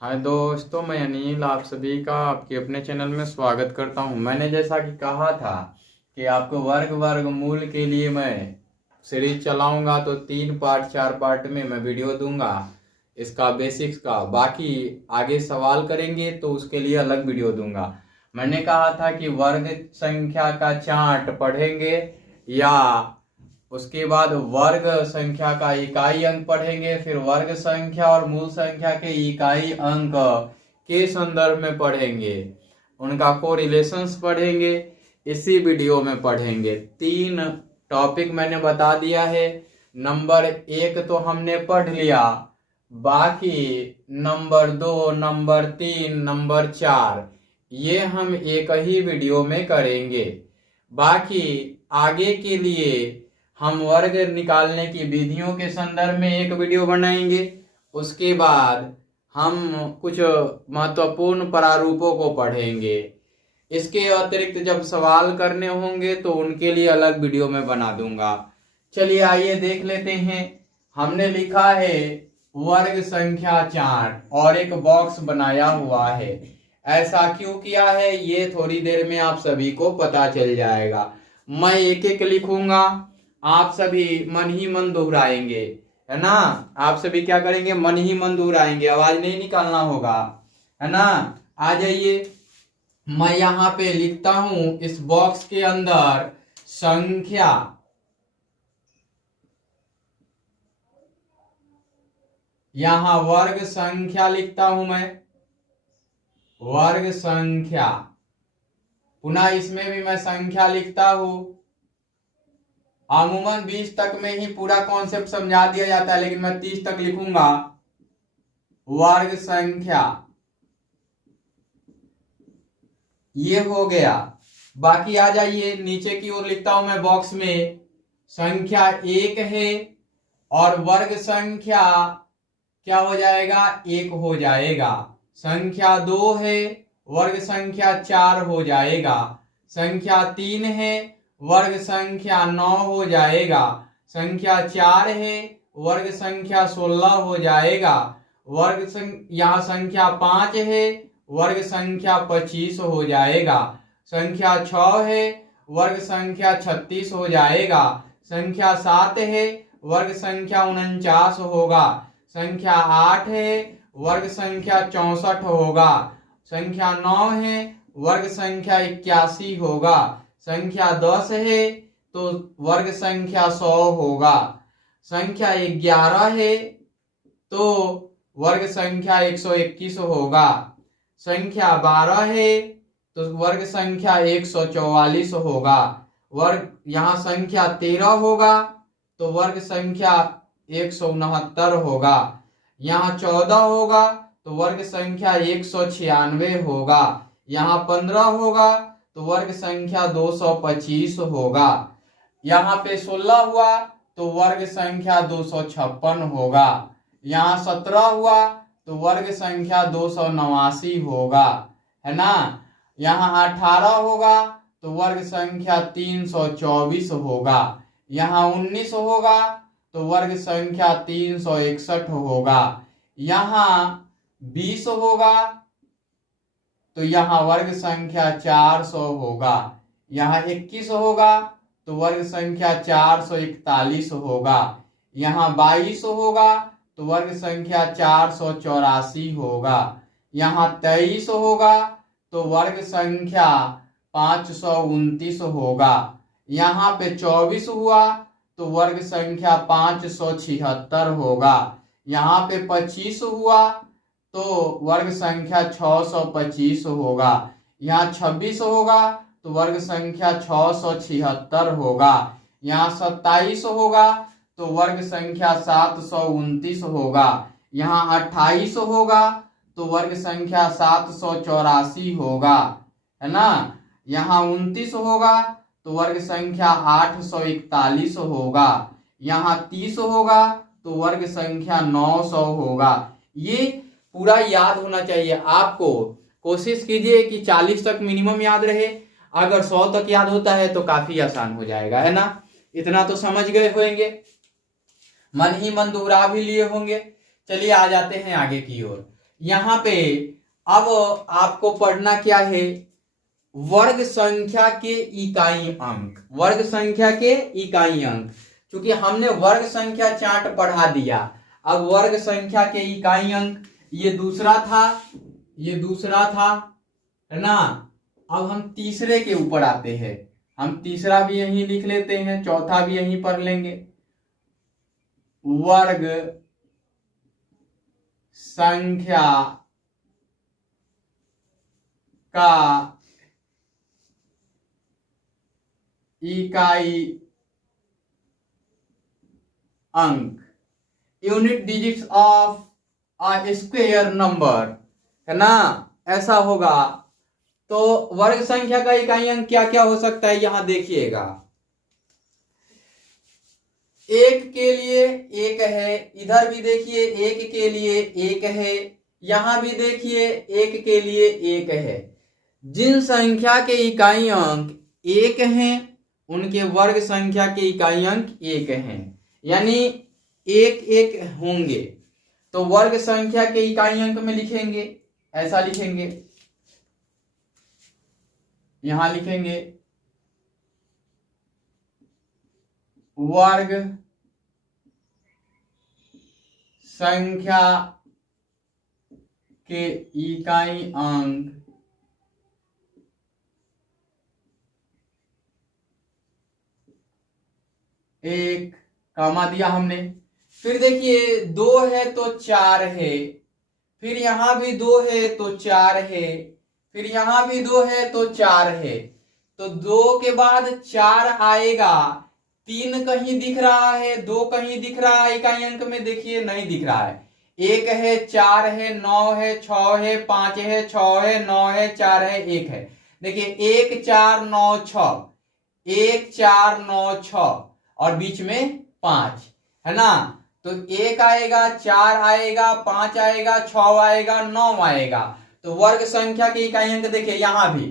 हाय दोस्तों, मैं अनिल आप सभी का आपके अपने चैनल में स्वागत करता हूं। मैंने जैसा कि कहा था कि आपको वर्गमूल के लिए मैं सीरीज चलाऊंगा, तो 3 पार्ट 4 पार्ट में मैं वीडियो दूंगा इसका बेसिक्स का। बाकी आगे सवाल करेंगे तो उसके लिए अलग वीडियो दूंगा। मैंने कहा था कि वर्ग संख्या का चार्ट पढ़ेंगे, या उसके बाद वर्ग संख्या का इकाई अंक पढ़ेंगे, फिर वर्ग संख्या और मूल संख्या के इकाई अंक के संदर्भ में पढ़ेंगे, उनका कोरिलेशंस पढ़ेंगे। इसी वीडियो में पढ़ेंगे। 3 टॉपिक मैंने बता दिया है। नंबर 1 तो हमने पढ़ लिया, बाकी नंबर 2, नंबर 3, नंबर 4 ये हम एक ही वीडियो में करेंगे। बाकी आगे के लिए हम वर्ग निकालने की विधियों के संदर्भ में एक वीडियो बनाएंगे। उसके बाद हम कुछ महत्वपूर्ण प्रारूपों को पढ़ेंगे। इसके अतिरिक्त जब सवाल करने होंगे तो उनके लिए अलग वीडियो में बना दूंगा। चलिए आइए देख लेते हैं। हमने लिखा है वर्ग संख्या चार्ट और एक बॉक्स बनाया हुआ है। ऐसा क्यों किया है ये थोड़ी देर में आप सभी को पता चल जाएगा। मैं एक एक लिखूंगा, आप सभी मन ही मन दोहराएंगे, है ना। आप सभी क्या करेंगे, मन ही मन दोहराएंगे, आवाज नहीं निकालना होगा, है ना। आ जाइए, मैं यहाँ पे लिखता हूं इस बॉक्स के अंदर संख्या, यहाँ वर्ग संख्या लिखता हूं मैं, वर्ग संख्या। पुनः इसमें भी मैं संख्या लिखता हूं। अमूमन 20 तक में ही पूरा कॉन्सेप्ट समझा दिया जाता है, लेकिन मैं 30 तक लिखूंगा। वर्ग संख्या ये हो गया। बाकी आ जाइए नीचे की ओर लिखता हूं मैं बॉक्स में, संख्या 1 है और वर्ग संख्या क्या हो जाएगा, 1 हो जाएगा। संख्या 2 है, वर्ग संख्या 4 हो जाएगा। संख्या 3 है, वर्ग संख्या 9 हो जाएगा। संख्या 4 है, वर्ग संख्या 16 हो जाएगा। यहाँ संख्या 5 है, वर्ग संख्या 25 हो जाएगा। संख्या 6 है, वर्ग संख्या 36 हो जाएगा। संख्या 7 है, वर्ग संख्या 49 होगा। संख्या 8 है, वर्ग संख्या 64 होगा। संख्या 9 है, वर्ग संख्या 81 होगा। संख्या 10 है तो वर्ग संख्या 100 होगा। संख्या 11 है तो वर्ग संख्या 121 होगा। संख्या 12 है तो वर्ग संख्या 144 होगा। वर्ग यहाँ संख्या 13 होगा तो वर्ग संख्या 169 होगा। यहाँ 14 होगा तो वर्ग संख्या 196 होगा। यहाँ 15 होगा तो वर्ग संख्या 225 होगा। यहाँ पे 16 हुआ तो वर्ग संख्या 256 होगा। यहाँ 17 हुआ तो वर्ग संख्या 289 होगा, है ना। यहाँ 18 होगा तो वर्ग संख्या 324 होगा। यहाँ 19 होगा तो वर्ग संख्या 361 होगा। यहाँ 20 होगा तो यहाँ वर्ग संख्या 400 होगा। यहाँ 21 होगा तो वर्ग संख्या 441 होगा। यहाँ 22 होगा तो वर्ग संख्या 484 होगा। यहाँ 23 होगा तो वर्ग संख्या 529 होगा। यहाँ पे 24 हुआ तो वर्ग संख्या 576 होगा। यहाँ पे 25 हुआ तो वर्ग संख्या 625 होगा। यहाँ 26 होगा तो वर्ग संख्या 676 होगा। यहाँ 27 होगा तो वर्ग संख्या 729 होगा। यहाँ 28 होगा तो वर्ग संख्या 784 होगा, है ना। यहाँ 29 होगा तो वर्ग संख्या 841 होगा। यहाँ 30 होगा तो वर्ग संख्या 900 होगा। ये पूरा याद होना चाहिए आपको। कोशिश कीजिए कि 40 तक मिनिमम याद रहे। अगर 100 तक याद होता है तो काफी आसान हो जाएगा, है ना। इतना तो समझ गए होंगे, मन ही मन दोहरा भी लिए होंगे। चलिए आ जाते हैं आगे की ओर। यहाँ पे अब आपको पढ़ना क्या है, वर्ग संख्या के इकाई अंक, वर्ग संख्या के इकाई अंक। क्योंकि हमने वर्ग संख्या चार्ट पढ़ा दिया, अब वर्ग संख्या के इकाई अंक ये दूसरा था, ये दूसरा था, है ना। अब हम तीसरे के ऊपर आते हैं, हम तीसरा भी यहीं लिख लेते हैं, चौथा भी यहीं पढ़ लेंगे। वर्ग संख्या का इकाई अंक, unit digits of a square number, है ना, ऐसा होगा। तो वर्ग संख्या का इकाई अंक क्या क्या हो सकता है, यहां देखिएगा। एक के लिए एक है, इधर भी देखिए एक के लिए एक है, यहां भी देखिए एक के लिए एक है। जिन संख्या के इकाई अंक एक हैं उनके वर्ग संख्या के इकाई अंक एक हैं, यानी एक एक होंगे। तो वर्ग संख्या के इकाई अंक में लिखेंगे, ऐसा लिखेंगे, यहां लिखेंगे वर्ग संख्या के इकाई अंक एक, कामा दिया हमने। फिर देखिए दो है तो चार है, फिर यहां भी दो है तो चार है, फिर यहां भी दो है तो चार है। तो दो के बाद चार आएगा, तीन कहीं दिख रहा है, दो कहीं दिख रहा है इकाई अंक में, देखिए नहीं दिख रहा है। एक है, चार है, नौ है, छ है, पांच है, छ है, नौ है, चार है, एक है। देखिए एक चार नौ छ, एक चार नौ छ, और बीच में पांच, है ना। तो एक आएगा, चार आएगा, पांच आएगा, छ आएगा, नौ आएगा। तो वर्ग संख्या के इकाई अंक देखिए यहां भी,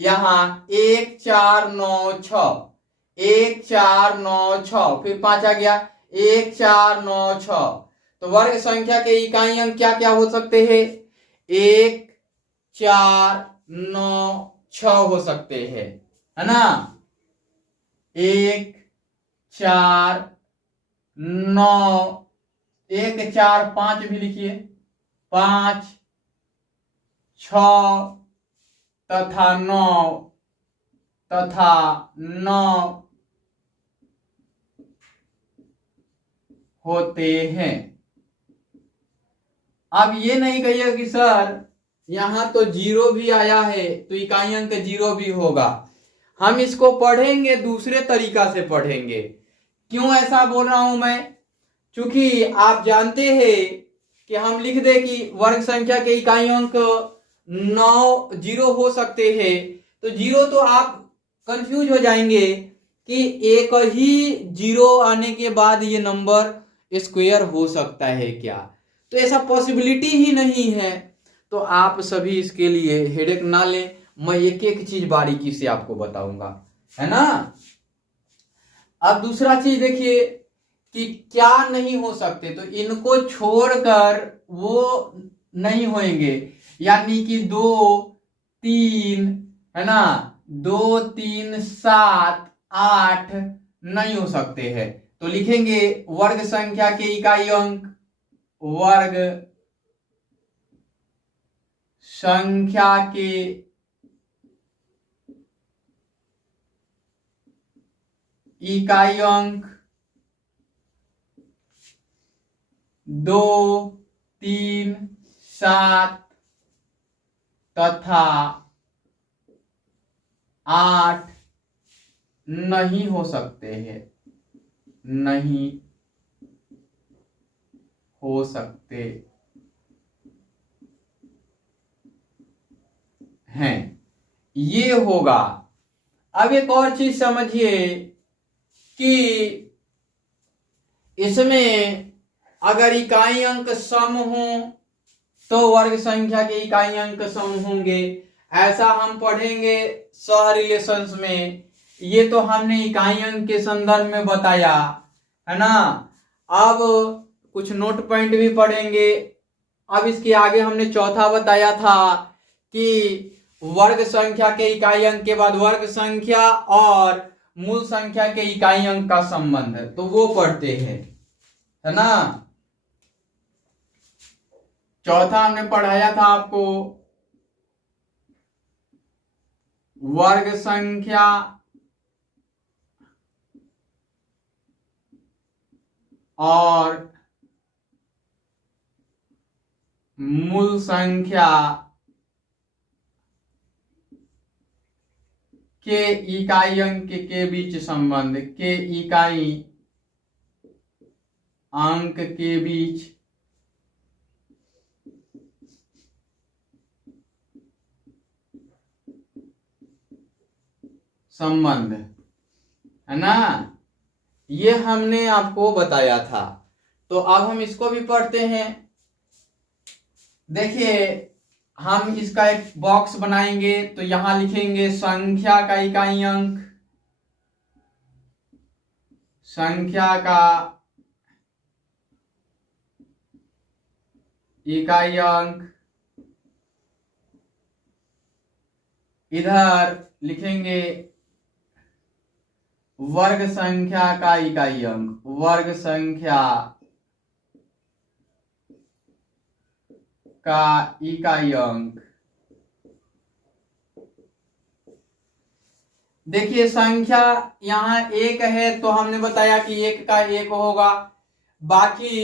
यहां एक चार नौ छ, एक चार नौ छ, फिर पांच आ गया, एक चार नौ छ। तो वर्ग संख्या के इकाई अंक क्या क्या हो सकते हैं, एक चार नौ छ हो सकते हैं, है ना। एक चार नौ, एक चार पांच भी लिखिए, पांच छ तथा नौ तथा नौ होते हैं। अब ये नहीं कहिए कि सर यहां तो जीरो भी आया है तो इकाई अंक जीरो भी होगा। हम इसको पढ़ेंगे दूसरे तरीका से पढ़ेंगे। क्यों ऐसा बोल रहा हूं मैं, क्योंकि आप जानते हैं कि हम लिख दे कि वर्ग संख्या के इकाई अंक 9 जीरो हो सकते हैं, तो जीरो तो आप कंफ्यूज हो जाएंगे कि एक ही जीरो आने के बाद ये नंबर स्क्वायर हो सकता है क्या, तो ऐसा पॉसिबिलिटी ही नहीं है। तो आप सभी इसके लिए हेडेक ना लें, मैं एक एक चीज बारीकी से आपको बताऊंगा, है ना। अब दूसरा चीज देखिए कि क्या नहीं हो सकते, तो इनको छोड़कर वो नहीं होंगे, यानी कि दो तीन, है ना, दो तीन सात आठ नहीं हो सकते हैं। तो लिखेंगे वर्ग संख्या के इकाई अंक, वर्ग संख्या के इकाई अंक दो तीन सात तथा आठ नहीं हो सकते हैं, नहीं हो सकते हैं, ये होगा। अब एक और चीज समझिए कि इसमें अगर इकाई अंक सम हो तो वर्ग संख्या के इकाई अंक सम होंगे, ऐसा हम पढ़ेंगे सह रिलेशंस में। ये तो हमने इकाई अंक के संदर्भ में बताया, है ना। अब कुछ नोट पॉइंट भी पढ़ेंगे अब इसके आगे हमने चौथा बताया था कि वर्ग संख्या के इकाई अंक के बाद वर्ग संख्या और मूल संख्या के इकाई अंक का संबंध है, तो वो पढ़ते हैं, है ना। चौथा हमने पढ़ाया था आपको वर्ग संख्या और मूल संख्या के इकाई अंक के बीच संबंध, के इकाई अंक के बीच संबंध, है ना, ये हमने आपको बताया था। तो अब हम इसको भी पढ़ते हैं। देखिए हम इसका एक बॉक्स बनाएंगे, तो यहां लिखेंगे संख्या का इकाई अंक, संख्या का इकाई अंक, इधर लिखेंगे वर्ग संख्या का इकाई अंक, वर्ग संख्या का इकाई अंक। देखिए संख्या यहां एक है, तो हमने बताया कि एक का एक होगा, बाकी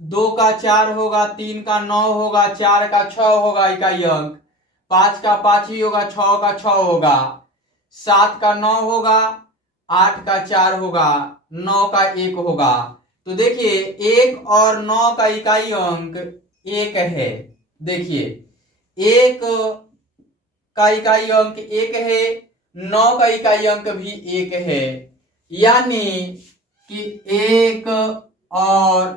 दो का चार होगा, तीन का नौ होगा, चार का छह होगा इकाई अंक, पांच का पांच ही होगा, छह का छह होगा, सात का नौ होगा, आठ का चार होगा, नौ का एक होगा। तो देखिए एक और नौ का इकाई अंक एक है। देखिए एक का इकाई अंक एक है, नौ का इकाई अंक भी एक है, यानी कि एक और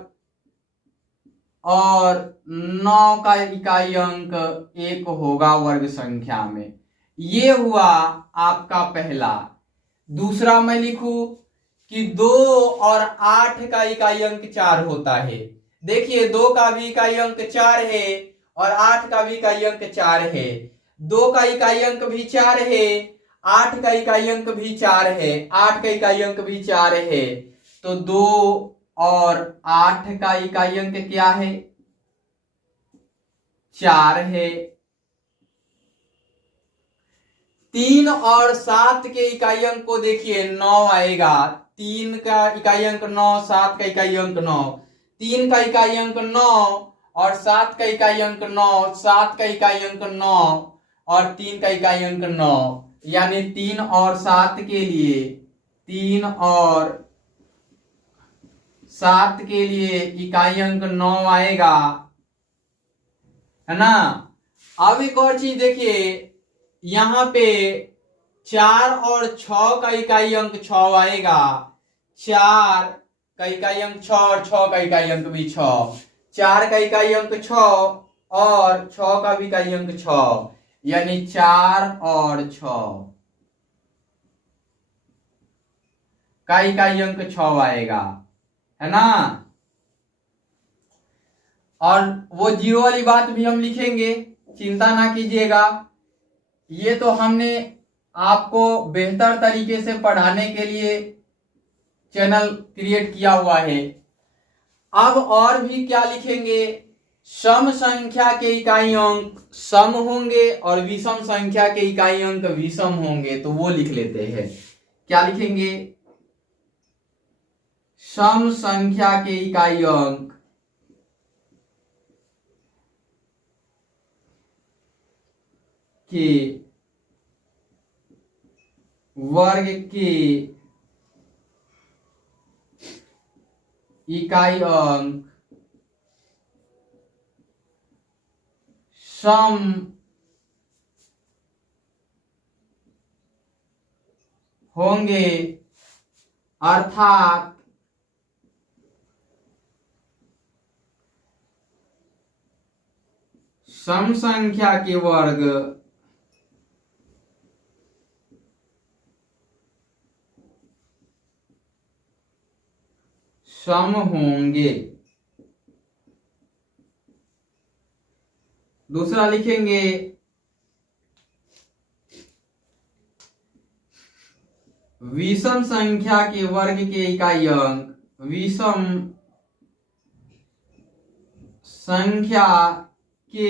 नौ का इकाई अंक एक होगा वर्ग संख्या में। ये हुआ आपका पहला। दूसरा मैं लिखूं कि 2 और 8 का इकाई अंक 4 होता है। देखिए 2 का भी इकाई अंक 4 है और 8 का भी इकाई अंक 4 है। 2 का इकाई अंक भी 4 है, 8 का इकाई अंक भी 4 है, 8 का इकाई अंक भी 4 है। तो 2 और 8 का इकाई अंक क्या है? 4 है। 3 और 7 के इकाई अंक को देखिए 9 आएगा। 3 का इकाई अंक 9, 7 का इकाई अंक 9। 3 का इकाई अंक 9 और 7 का इकाई अंक 9, 7 का इकाई अंक 9 और 3 का इकाई अंक 9, यानी 3 और 7 के लिए, 3 और 7 के लिए इकाई अंक 9 आएगा, है ना। अब एक और चीज देखिए, यहां पे 4 और 6 का इकाई अंक 6 आएगा। 4 का इकाई अंक 6 और 6 का इकाई अंक भी 6। 4 का इकाई अंक 6 और 6 का भी इकाई अंक 6, यानी 4 और 6 का इकाई अंक 6 आएगा, है ना। और वो जीरो वाली बात भी हम लिखेंगे, चिंता ना कीजिएगा। ये तो हमने आपको बेहतर तरीके से पढ़ाने के लिए चैनल क्रिएट किया हुआ है। अब और भी क्या लिखेंगे? सम संख्या के इकाई अंक सम होंगे और विषम संख्या के इकाई अंक विषम होंगे, तो वो लिख लेते हैं। क्या लिखेंगे? सम संख्या के इकाई अंक के वर्ग के इकाई अंक सम होंगे, अर्थात सम संख्या के वर्ग सम होंगे। दूसरा लिखेंगे विषम संख्या के वर्ग के इकाई अंक, विषम संख्या के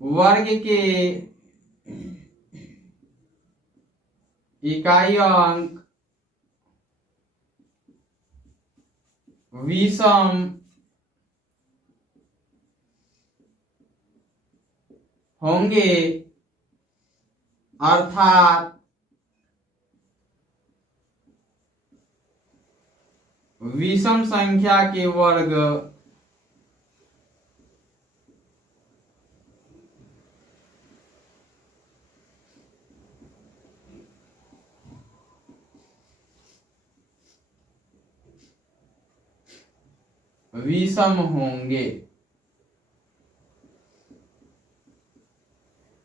वर्ग के इकाई अंक विषम होंगे, अर्थात विषम संख्या के वर्ग विषम होंगे।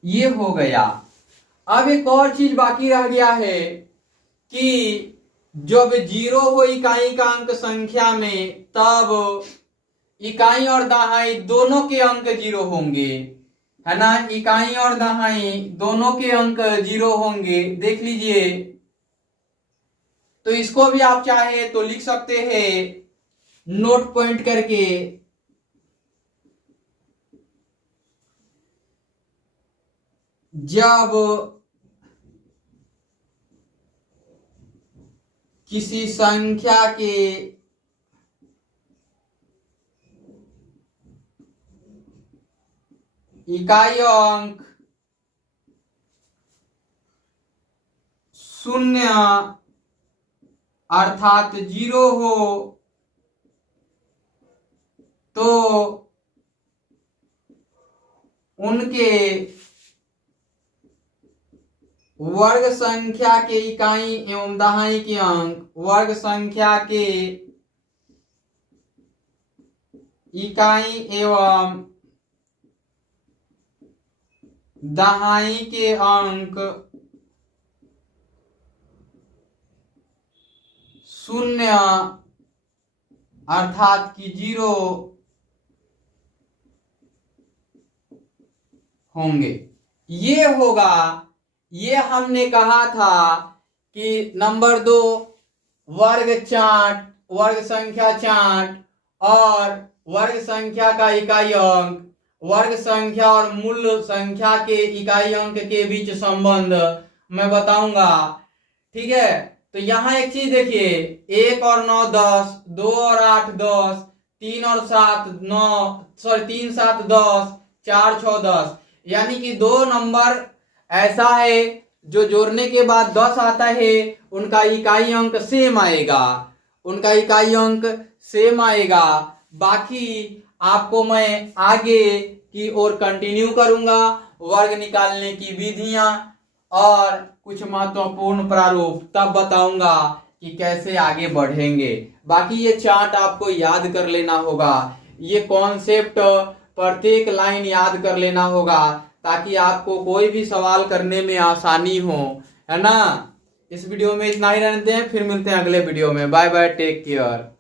ये हो गया। अब एक और चीज बाकी रह गया है कि जब जीरो हो इकाई का अंक संख्या में, तब इकाई और दहाई दोनों के अंक जीरो होंगे, है ना। इकाई और दहाई दोनों के अंक जीरो होंगे, देख लीजिए। तो इसको भी आप चाहे तो लिख सकते हैं नोट पॉइंट करके। जब किसी संख्या के इकाई अंक शून्य अर्थात जीरो हो, तो उनके वर्ग संख्या के इकाई एवं दहाई के अंक, वर्ग संख्या के इकाई एवं दहाई के अंक शून्य अर्थात कि जीरो होंगे। ये होगा, ये हमने कहा था कि नंबर 2 वर्ग चार्ट, वर्ग संख्या चार्ट और वर्ग संख्या का इकाई अंक, वर्ग संख्या और मूल संख्या के इकाई अंक के बीच संबंध मैं बताऊंगा, ठीक है। तो यहाँ एक चीज देखिए, 1 और 9 10, 2 और 8 10, 3 और 7 9, 3 7 10, 4 6 10, यानी कि 2 नंबर ऐसा है जो जोड़ने के बाद 10 आता है, उनका इकाई अंक सेम आएगा, उनका इकाई अंक सेम आएगा। बाकी आपको मैं आगे की ओर कंटिन्यू करूंगा, वर्ग निकालने की विधियां और कुछ महत्वपूर्ण प्रारूप तब बताऊंगा कि कैसे आगे बढ़ेंगे। बाकी ये चार्ट आपको याद कर लेना होगा, ये कॉन्सेप्ट प्रत्येक लाइन याद कर लेना होगा, ताकि आपको कोई भी सवाल करने में आसानी हो, है ना। इस वीडियो में इतना ही रहते हैं, फिर मिलते हैं अगले वीडियो में। Bye bye, take care.